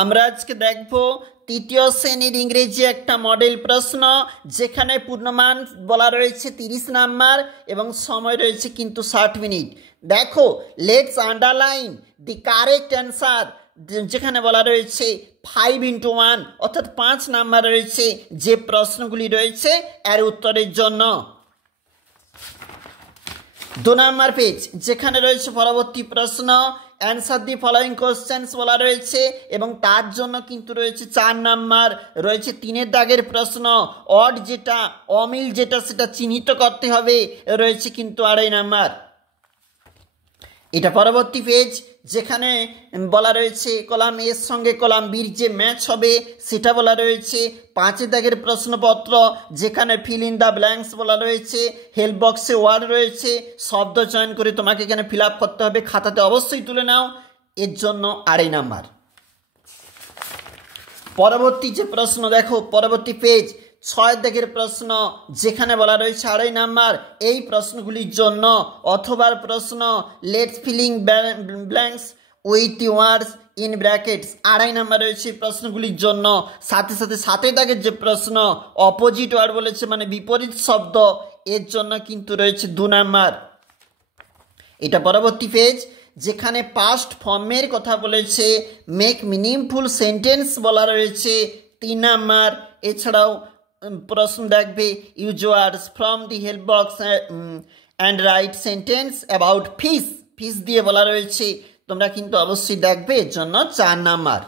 আমরা আজকে দেখব তৃতীয় শ্রেণীর ইংরেজি একটা মডেল প্রশ্ন, যেখানে পূর্ণমান বলা রয়েছে 30 নাম্বার এবং সময় রয়েছে কিন্তু 60 মিনিট। দেখো, let's underline the correct answer, যেখানে বলা রয়েছে 5 into 1 অর্থাৎ 5 নাম্বার রয়েছে যে প্রশ্নগুলি রয়েছে এর উত্তরের জন্য। 2 নাম্বার পেজ, যেখানে রয়েছে পরবর্তী প্রশ্ন, অ্যান্সার দি ফলোয়িং কোশ্চেন্স বলা রয়েছে এবং তার জন্য কিন্তু রয়েছে 4 নাম্বার। রয়েছে 3-এর দাগের প্রশ্ন, অড যেটা অমিল যেটা সেটা চিহ্নিত করতে হবে, রয়েছে কিন্তু 2.5 নাম্বার। এটা পরবর্তী পেজ, যেখানে বলা রয়েছে কলাম এর সঙ্গে কলাম বির যে ম্যাচ হবে সেটা বলা রয়েছে। 5-এর দাগের প্রশ্নপত্র, যেখানে ফিল ইন দ্য ব্ল্যাঙ্কস বলা রয়েছে, হেল্প বক্সে ওয়ার্ড রয়েছে, শব্দ চয়ন করে তোমাকে এখানে ফিল আপ করতে হবে, খাতাতে অবশ্যই তুলে নাও, এর জন্য 2.5 নাম্বার। পরবর্তী যে প্রশ্ন দেখো, পরবর্তী পেজ 6-এর দাগের প্রশ্ন, যেখানে বলা রয়েছে 2.5 নাম্বার। এই প্রশ্নগুলির জন্য অথবা প্রশ্ন let's filling blanks with the words in brackets 2.5 number রয়েছে প্রশ্নগুলির জন্য। সাথে সাথে 7-এর দাগের যে প্রশ্ন অপোজিট ওয়ার্ড বলেছে মানে বিপরীত শব্দ, এর জন্য কিন্তু রয়েছে 2 নাম্বার। এটা পরবর্তী পেজ, যেখানে পাস্ট ফর্মের কথা বলেছে, মেক মিনিংফুল সেন্টেন্স বলা রয়েছে 3 নাম্বার। এছাড়াও প্রশ্ন দেখবে use words from the help box and right sentence about fish, fish দিয়ে বলা রয়েছে, তোমরা কিন্তু অবশ্যই দেখবে, এর জন্য 4 নাম্বার।